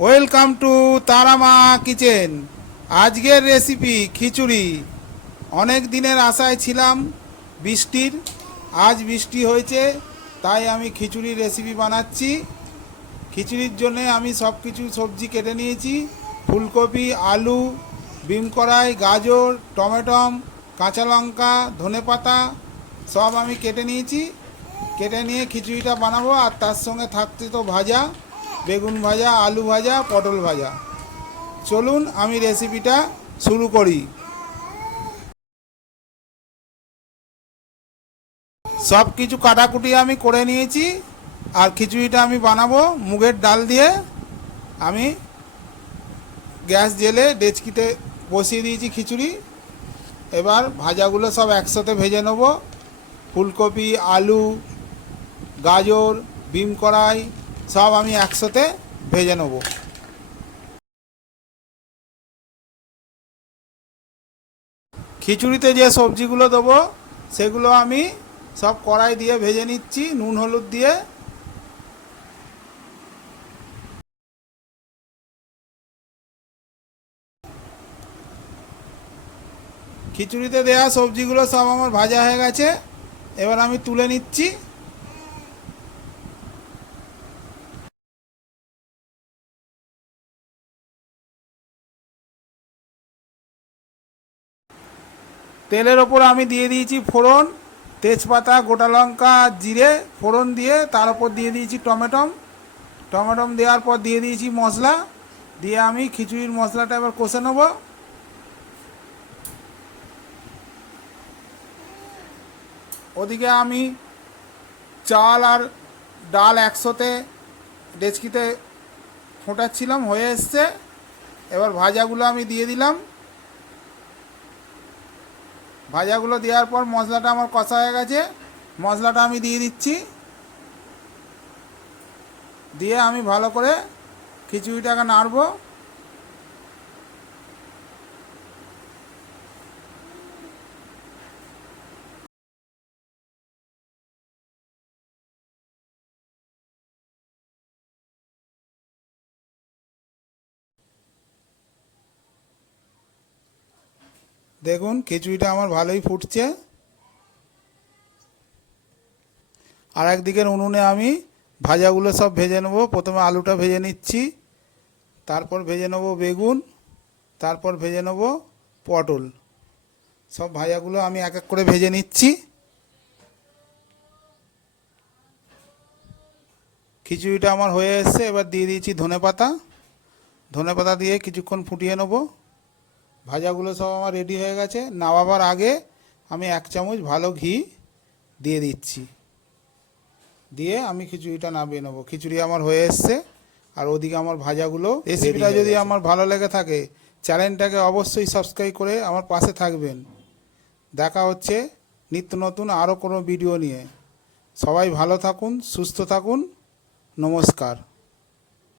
Welcome to Tarama kitchen আজকের recipe khichuri. অনেক দিনের আশায় ছিলাম বৃষ্টির। আজ বৃষ্টি হয়েছে, তাই আমি খিচুড়ির রেসিপি বানাচ্ছি। খিচুড়ির জন্য আমি সব কিছু সবজি কেটে নিয়েছি। ফুলকপি, আলু, বিম কড়াই, গাজর, টমেটম, কাঁচা লঙ্কা ধনেপাতা সব আমি কেটে নিয়েছি। কেটে নিয়ে খিচুড়িটা বানাবো, আর তার সঙ্গে থাকতে তো ভাজা। বেগুন ভাজা, আলু ভাজা, পটল ভাজা। চলুন আমি রেসিপিটা শুরু করি। সব কিছু কাটাকুটি আমি করে নিয়েছি, আর খিচুড়িটা আমি বানাবো মুগের ডাল দিয়ে। আমি গ্যাস জেলে ডেচকিতে বসিয়ে দিয়েছি খিচুড়ি। এবার ভাজাগুলো সব একসাথে ভেজে নেব। ফুলকপি, আলু, গাজর, বিম কড়াই সব আমি একসাথে ভেজে নেব। খিচুড়িতে যে সবজিগুলো দেবো, সেগুলো আমি সব কড়াই দিয়ে ভেজে নিচ্ছি, নুন, হলুদ দিয়ে। খিচুড়িতে দেওয়া সবজিগুলো সব আমার ভাজা হয়ে গেছে। এবার আমি তুলে নিচ্ছি। তেলের ওপর আমি দিয়ে দিয়েছি ফোড়ন, তেজপাতা, গোটা লঙ্কা, জিরে, ফোড়ন দিয়ে তার উপর দিয়ে দিয়েছি টমেটম। টমেটম দেওয়ার পর দিয়ে দিয়েছি মশলা। দিয়ে আমি খিচুড়ির মশলাটা এবার কষে নেব। ওদিকে আমি চাল আর ডাল একসাথে ডেচকিতে ফোটাচ্ছিলাম, হয়ে এসছে। এবার ভাজাগুলো আমি দিয়ে দিলাম। ভাজাগুলো দেওয়ার পর মশলাটা আমার কষা হয়ে গেছে। মশলাটা আমি দিয়ে দিচ্ছি। দিয়ে আমি ভালো করে খিচুড়িটাকে নাড়বো। দেখুন, খিচুড়িটা আমার ভালোই ফুটছে। আর একদিকের উনুনে আমি ভাজাগুলো সব ভেজে নেব। প্রথমে আলুটা ভেজে নিচ্ছি, তারপর ভেজে নেব বেগুন, তারপর ভেজে নেব পটল। সব ভাজাগুলো আমি এক এক করে ভেজে নিচ্ছি। খিচুড়িটা আমার হয়ে এসছে, এবার দিয়ে দিয়েছি ধনে পাতা ধনে পাতা দিয়ে কিছুক্ষণ ফুটিয়ে নেব। ভাজাগুলো সব আমার রেডি হয়ে গেছে। নামাবার আগে আমি এক চামচ ভালো ঘি দিয়ে দিচ্ছি। দিয়ে আমি খিচুড়িটা নামিয়ে নেব। খিচুড়ি আমার হয়ে এসছে। আর ওদিকে আমার ভাজাগুলো রেসিপিটা যদি আমার ভালো লেগে থাকে চ্যানেলটাকে অবশ্যই সাবস্ক্রাইব করে আমার পাশে থাকবেন। দেখা হচ্ছে নিত্য নতুন আরও কোনো ভিডিও নিয়ে। সবাই ভালো থাকুন সুস্থ থাকুন। নমস্কার।